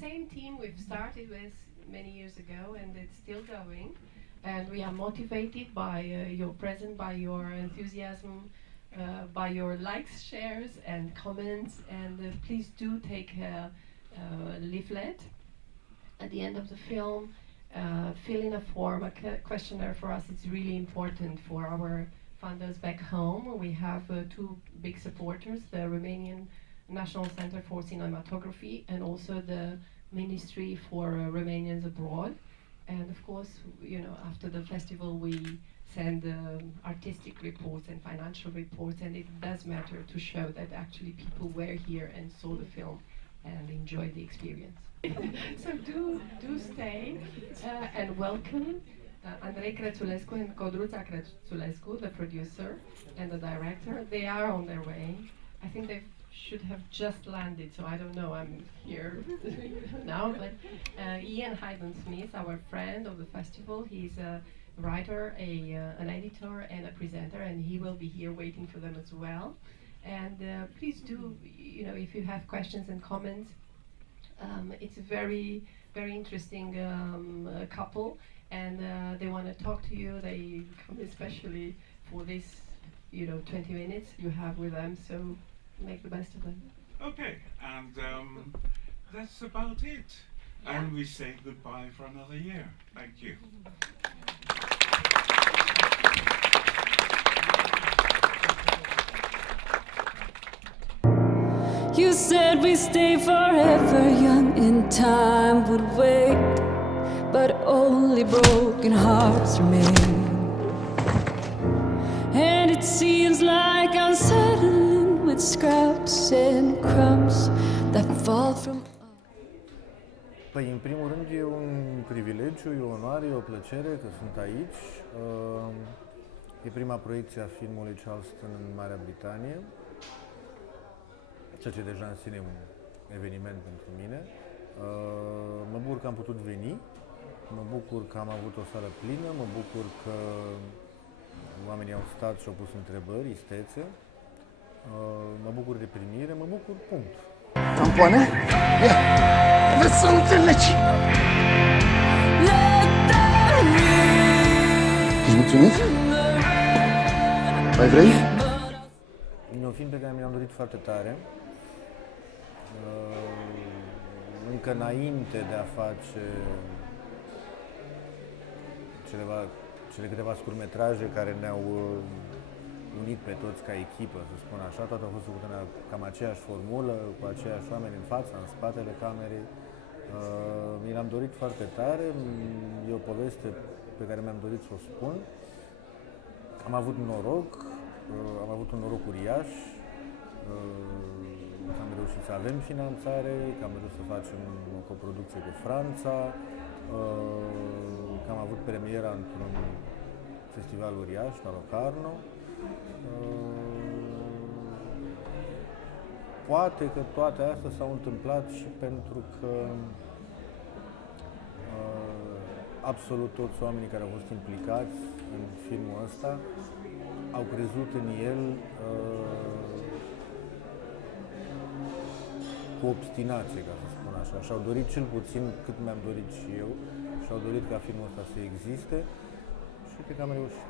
same team we've started with many years ago, and it's still going. And we are motivated by your presence, by your enthusiasm, by your likes, shares, and comments. And please do take a leaflet at the end of the film. Fill in a form, a questionnaire. For us, it's really important for our funders back home. We have two big supporters, the Romanian National Center for Cinematography and also the Ministry for Romanians Abroad. And of course, after the festival, we send artistic reports and financial reports, and it does matter to show that actually people were here and saw the film and enjoyed the experience. So do stay and welcome Andrei Crețulescu and Codruța Crețulescu, the producer and the director. They are on their way. I think they should have just landed, so I don't know, I'm here now, but Ian Hayden-Smith, our friend of the festival, he's a writer, an editor and a presenter, and he will be here waiting for them as well. And please do, if you have questions and comments, it's a very, very interesting couple, and they want to talk to you. They come especially for this, 20 minutes you have with them, so make the best of them. Okay, and that's about it. Yeah. And we say goodbye for another year. Thank you. You said we stay forever young and time would wait, but only broken hearts remain. And it seems like I'm settling with scraps and crumbs that fall from... Păi, în primul rând, e un privilegiu, e o onoare, e o plăcere că sunt aici. E prima proiecție a filmului Charleston în Marea Britanie, ceea ce deja în sine e un eveniment pentru mine. Mă bucur că am putut veni, mă bucur că am avut o sală plină, mă bucur că oamenii au stat și au pus întrebări, istețe. Mă bucur de primire, mă bucur, punct. Tampoane? Ia! Vreți să înțelegi! Ești mulțumit? Mai vrei? E un film pe care mi l-am dorit foarte tare. Încă înainte de a face cele câteva scurtmetraje care ne-au unit pe toți ca echipă, să spun așa, toate au fost făcute în cam aceeași formulă, cu aceiași oameni în fața, în spatele camerei. Mi l-am dorit foarte tare, e o poveste pe care mi-am dorit să o spun. Am avut noroc, am avut un noroc uriaș, că am reușit să avem finanțare, că am reușit să facem o coproducție cu Franța, că am avut premiera într-un festival uriaș, la Locarno. Poate că toate astea s-au întâmplat și pentru că absolut toți oamenii care au fost implicați în filmul ăsta au crezut în el cu obstinație, ca să spun așa. Și-au dorit cel puțin cât mi-am dorit și eu, și-au dorit ca filmul ăsta să existe și cred că am reușit.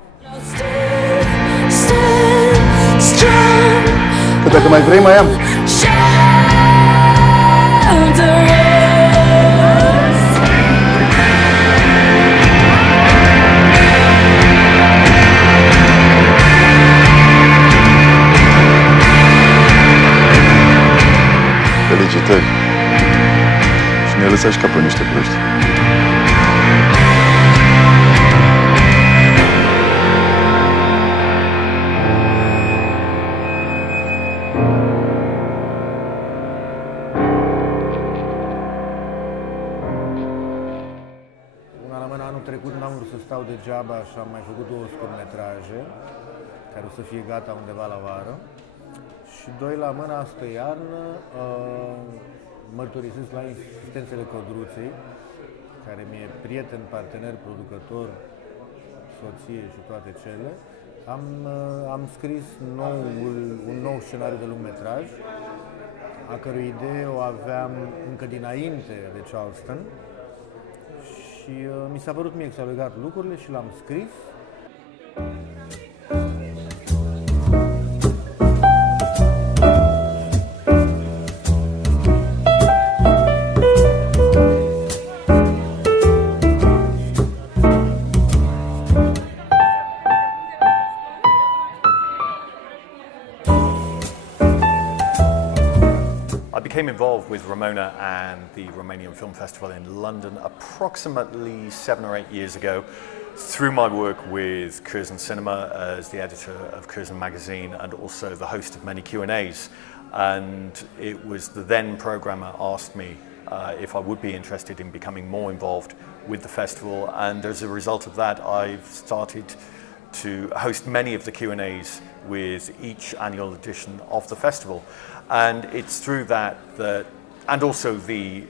Că dacă mai vrei, mai am. Felicitări. Și ne lăsați ca pe niște proști. Stau degeaba și am mai făcut 2 scurtmetraje care o să fie gata undeva la vară. Și 2 la mână, astă iarnă, mărturisesc la insistențele Codruței, care mi-e prieten, partener, producător, soție și toate cele. Am scris un nou scenariu de lungmetraj a cărui idee o aveam încă dinainte de Charleston și mi s-a părut mie că s-au legat lucrurile și l-am scris. I became involved with Ramona and the Romanian Film Festival in London approximately 7 or 8 years ago through my work with Curzon Cinema as the editor of Curzon magazine and also the host of many Q&As. And it was the then programmer asked me if I would be interested in becoming more involved with the festival, and as a result of that I've started to host many of the Q&As with each annual edition of the festival. And it's through that and also the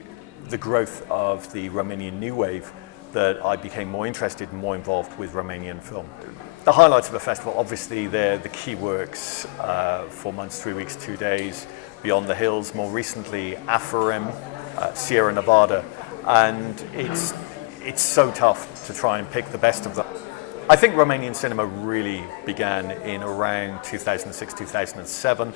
growth of the Romanian New Wave that I became more interested and more involved with Romanian film. The highlights of the festival, obviously, they're the key works, 4 months, 3 weeks, 2 days, Beyond the Hills, more recently Afarim, Sierra Nevada, and it's so tough to try and pick the best of them. I think Romanian cinema really began in around 2006-2007,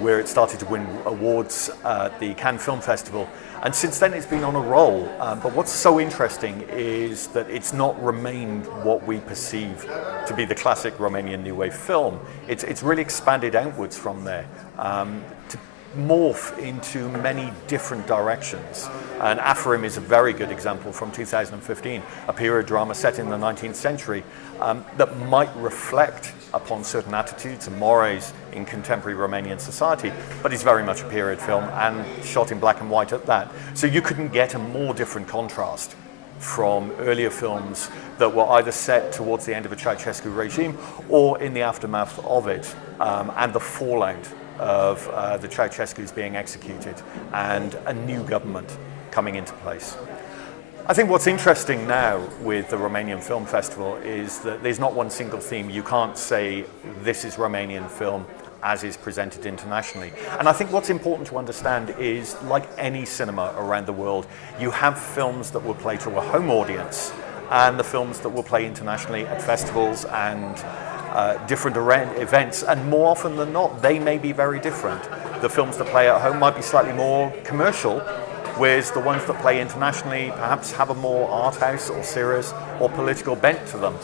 where it started to win awards at the Cannes Film Festival, and since then it's been on a roll. But what's so interesting is that it's not remained what we perceive to be the classic Romanian New Wave film. It's really expanded outwards from there to morph into many different directions. And Afarim is a very good example from 2015, a period drama set in the 19th century that might reflect upon certain attitudes and mores in contemporary Romanian society, but it's very much a period film and shot in black and white at that. So you couldn't get a more different contrast from earlier films that were either set towards the end of a Ceausescu regime or in the aftermath of it, and the fallout of the Ceausescu's being executed and a new government coming into place. I think what's interesting now with the Romanian Film Festival is that there's not one single theme. You can't say this is Romanian film as is presented internationally. And I think what's important to understand is, like any cinema around the world, you have films that will play to a home audience and the films that will play internationally at festivals and different events, and more often than not they may be very different. The films that play at home might be slightly more commercial, whereas the ones that play internationally perhaps have a more art house or serious or political bent to them.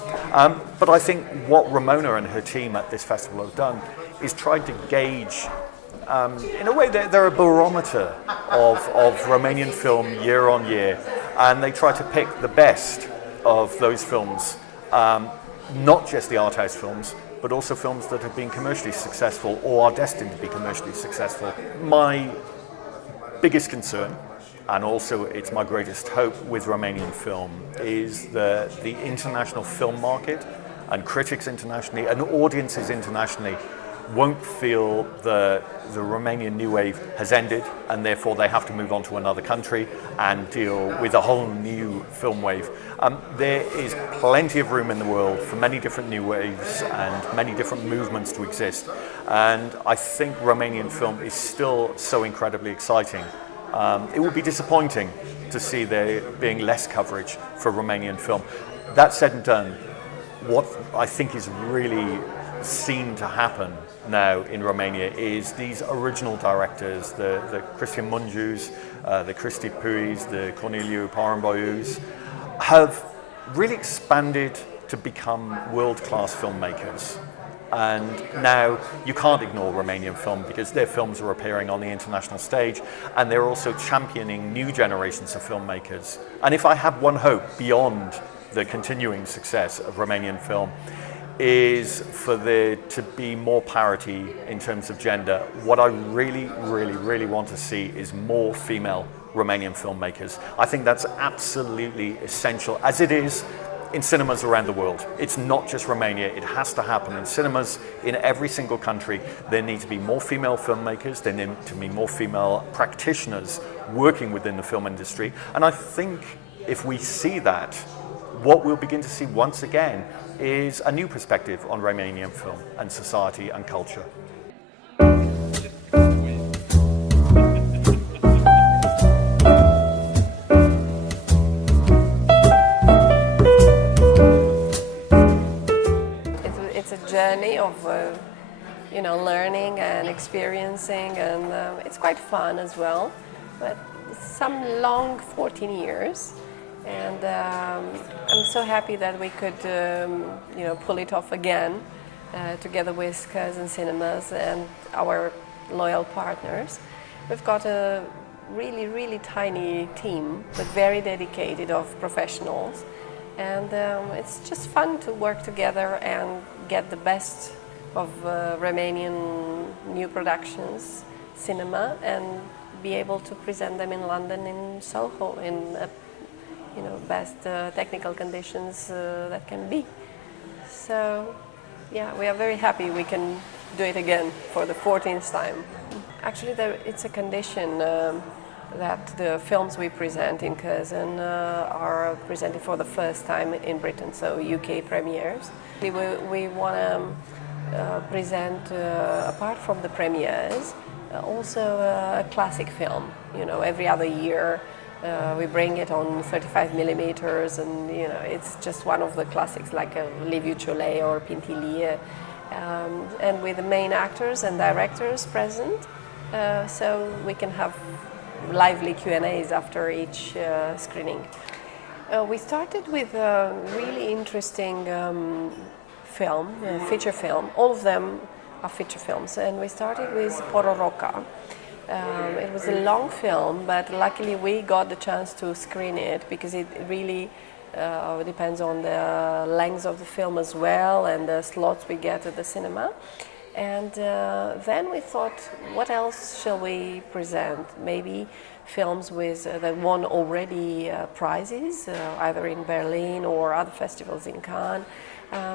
But I think what Ramona and her team at this festival have done is tried to gauge, in a way they're a barometer of Romanian film year on year, and they try to pick the best of those films, not just the art house films, but also films that have been commercially successful or are destined to be commercially successful. My biggest concern, and also it's my greatest hope with Romanian film, is that the international film market and critics internationally and audiences internationally won't feel that the Romanian New Wave has ended and therefore they have to move on to another country and deal with a whole new film wave. There is plenty of room in the world for many different new waves and many different movements to exist, and I think Romanian film is still so incredibly exciting. It would be disappointing to see there being less coverage for Romanian film. That said and done, what I think is really seen to happen now in Romania is these original directors, the Cristian Mungius, the Cristi Puis, the Corneliu Paramboius, have really expanded to become world-class filmmakers. And now you can't ignore Romanian film because their films are appearing on the international stage, and they're also championing new generations of filmmakers. And if I have one hope beyond the continuing success of Romanian film, is for there to be more parity in terms of gender. What I really want to see is more female Romanian filmmakers. I think that's absolutely essential, as it is in cinemas around the world. It's not just Romania, it has to happen in cinemas in every single country. There need to be more female filmmakers, there need to be more female practitioners working within the film industry. And I think if we see that, what we'll begin to see once again is a new perspective on Romanian film and society and culture. learning and experiencing, and it's quite fun as well. But some long 14 years, and I'm so happy that we could, pull it off again together with Curzon Cinemas and our loyal partners. We've got a really, really tiny team, but very dedicated of professionals. And it's just fun to work together and get the best of Romanian new productions, cinema, and be able to present them in London, in Soho, in best technical conditions that can be. So, yeah, we are very happy we can do it again for the 14th time. Actually, it's a condition that the films we present in Curzon are presented for the first time in Britain, so UK premieres. We want to present, apart from the premieres, also a classic film. Every other year we bring it on 35 millimeters, and it's just one of the classics, like Liviu Ciolei or Pintilie, and with the main actors and directors present, so we can have lively Q&As after each screening. We started with a really interesting film, feature film. All of them are feature films, and we started with Pororoca. It was a long film, but luckily we got the chance to screen it because it really depends on the length of the film as well and the slots we get at the cinema. And then we thought, what else shall we present? Maybe films that won already prizes, either in Berlin or other festivals in Cannes.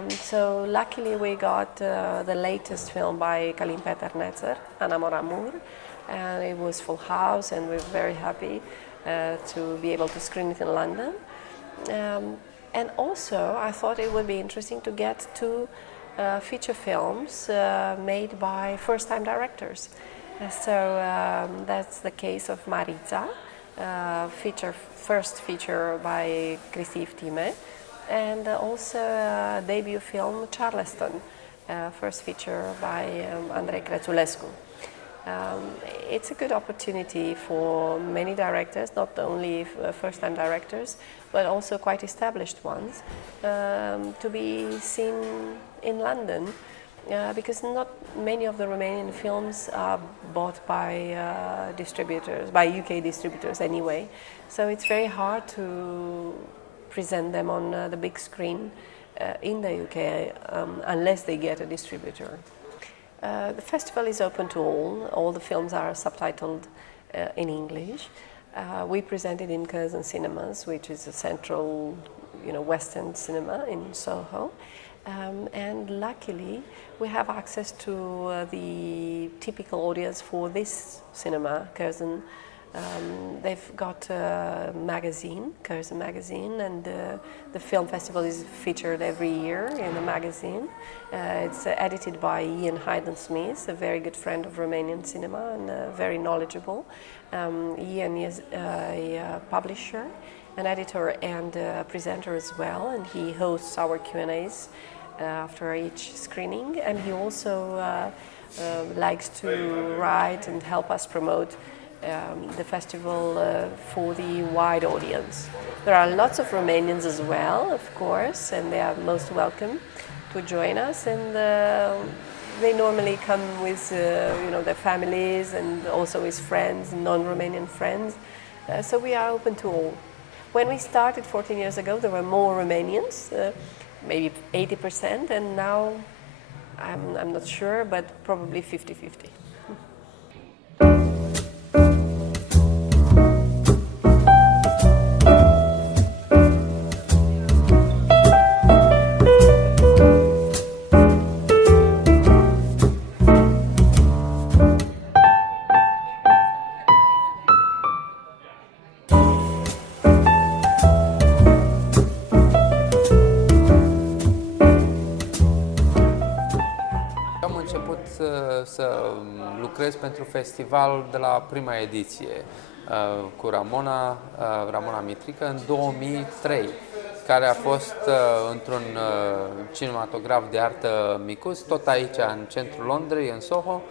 So luckily we got the latest film by Călin Peternețer, Ana Moramur, and it was full house, and we're very happy to be able to screen it in London. And also I thought it would be interesting to get two feature films made by first-time directors. So that's the case of Marița, first feature by Cristi Iftime, and also a debut film, Charleston, first feature by Andrei Crețulescu. It's a good opportunity for many directors, not only first-time directors, but also quite established ones, to be seen in London, because not many of the Romanian films are bought by distributors, by UK distributors anyway. So it's very hard to present them on the big screen in the UK unless they get a distributor. The festival is open to all. All the films are subtitled in English. We present it in Curzon Cinemas, which is a central, Western cinema in Soho. And luckily, we have access to the typical audience for this cinema, Curzon. They've got a magazine, Curzon magazine, and the film festival is featured every year in the magazine. It's edited by Ian Hayden-Smith, a very good friend of Romanian cinema and very knowledgeable. Ian is a publisher, an editor and a presenter as well, and he hosts our Q&As after each screening, and he also likes to write and help us promote the festival for the wide audience. There are lots of Romanians as well, of course, and they are most welcome to join us, and they normally come with their families and also with friends, non-Romanian friends, so we are open to all. When we started 14 years ago, there were more Romanians, maybe 80%, and now I'm not sure, but probably 50-50. Am început să lucrez pentru festival de la prima ediție cu Ramona Mitrică în 2003. care a fost într-un cinematograf de artă micuț, tot aici, în centrul Londrei, în Soho,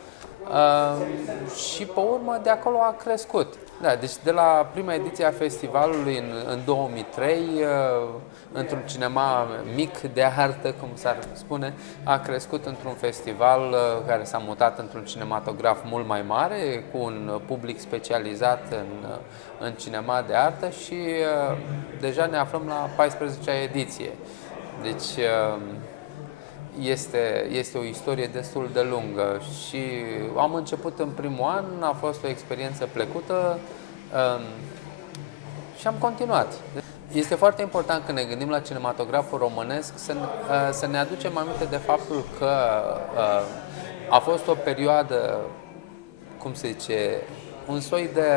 și pe urmă de acolo a crescut. Da, deci de la prima ediție a festivalului în 2003, într-un cinema mic de artă, cum s-ar spune, a crescut într-un festival care s-a mutat într-un cinematograf mult mai mare, cu un public specializat în cinema de artă și deja ne aflăm la 14-a ediție. Deci este o istorie destul de lungă și am început în primul an, a fost o experiență plăcută și am continuat. Este foarte important când ne gândim la cinematograful românesc să ne aducem aminte de faptul că a fost o perioadă, cum se zice, un soi de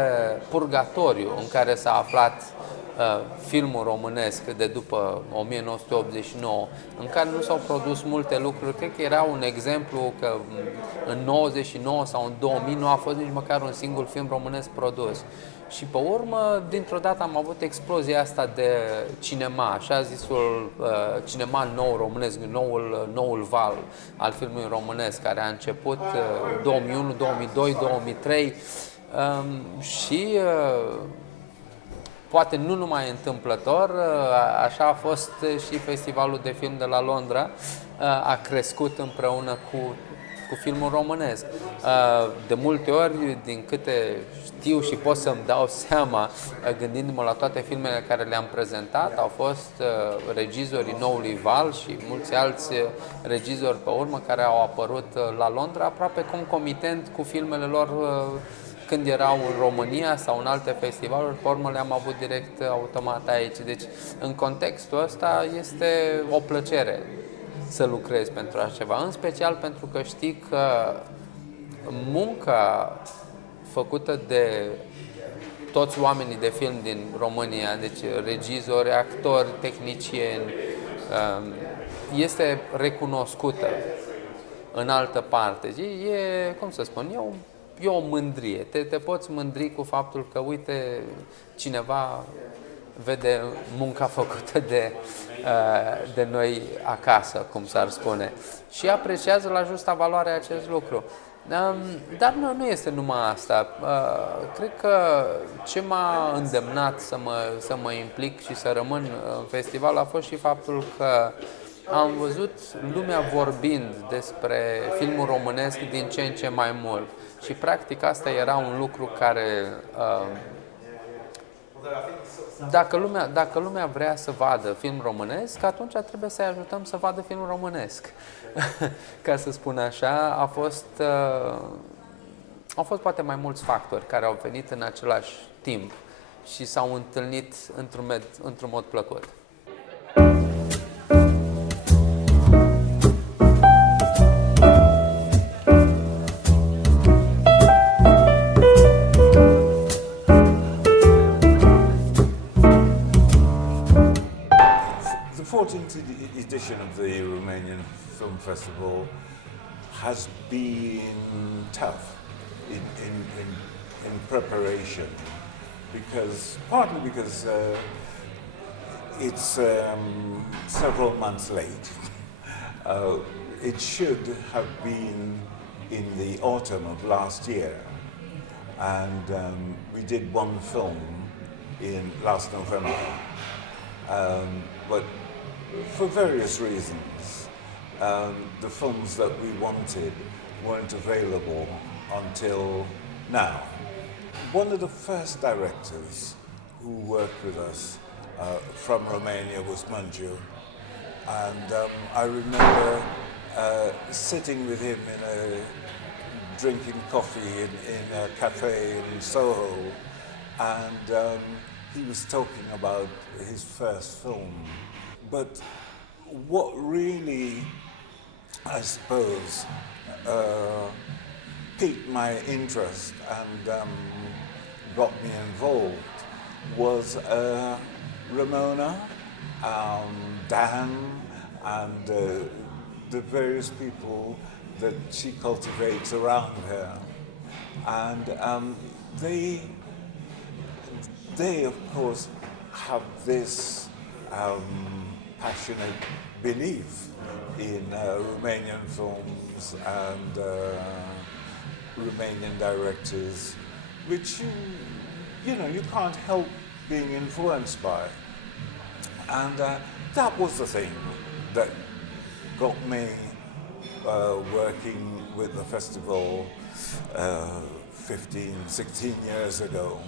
purgatoriu în care s-a aflat filmul românesc de după 1989, în care nu s-au produs multe lucruri. Cred că era un exemplu că în 99 sau în 2000 nu a fost nici măcar un singur film românesc produs. Și pe urmă, dintr-o dată am avut explozia asta de cinema, așa zisul cinema nou românesc, noul val al filmului românesc, care a început 2001, 2002, 2003 și poate nu numai întâmplător, așa a fost și festivalul de film de la Londra, a crescut împreună cu filmul românesc. De multe ori, din câte știu și pot să-mi dau seama, gândindu-mă la toate filmele care le-am prezentat, au fost regizorii noului val și mulți alți regizori pe urmă care au apărut la Londra, aproape concomitent cu filmele lor când erau în România sau în alte festivaluri, pe urmă le-am avut direct automat aici. Deci, în contextul ăsta, este o plăcere să lucrezi pentru așa ceva, în special pentru că știi că munca făcută de toți oamenii de film din România, deci regizori, actori, tehnicieni, este recunoscută în altă parte. E, cum să spun, e o mândrie. Te poți mândri cu faptul că, uite, cineva vede munca făcută de noi acasă, cum s-ar spune, și apreciază la justa valoare acest lucru. Dar nu este numai asta. Cred că ce m-a îndemnat să mă implic și să rămân în festival a fost și faptul că am văzut lumea vorbind despre filmul românesc din ce în ce mai mult. Și practic asta era un lucru care, dacă lumea vrea să vadă film românesc, atunci trebuie să-i ajutăm să vadă film românesc. Ca să spun așa, au fost poate mai mulți factori care au venit în același timp și s-au întâlnit într-un mod plăcut. The 14th edition of the Romanian Film Festival has been tough in preparation, partly because it's several months late. It should have been in the autumn of last year, and we did one film in last November, but for various reasons, the films that we wanted weren't available until now. One of the first directors who worked with us from Romania was Manju, and I remember sitting with him drinking coffee in a cafe in Soho, and he was talking about his first film. But what really, I suppose, piqued my interest and got me involved was Ramona, Dan, and the various people that she cultivates around her. And they of course, have this passionate belief in Romanian films and Romanian directors, which you can't help being influenced by. And that was the thing that got me working with the festival 15, 16 years ago.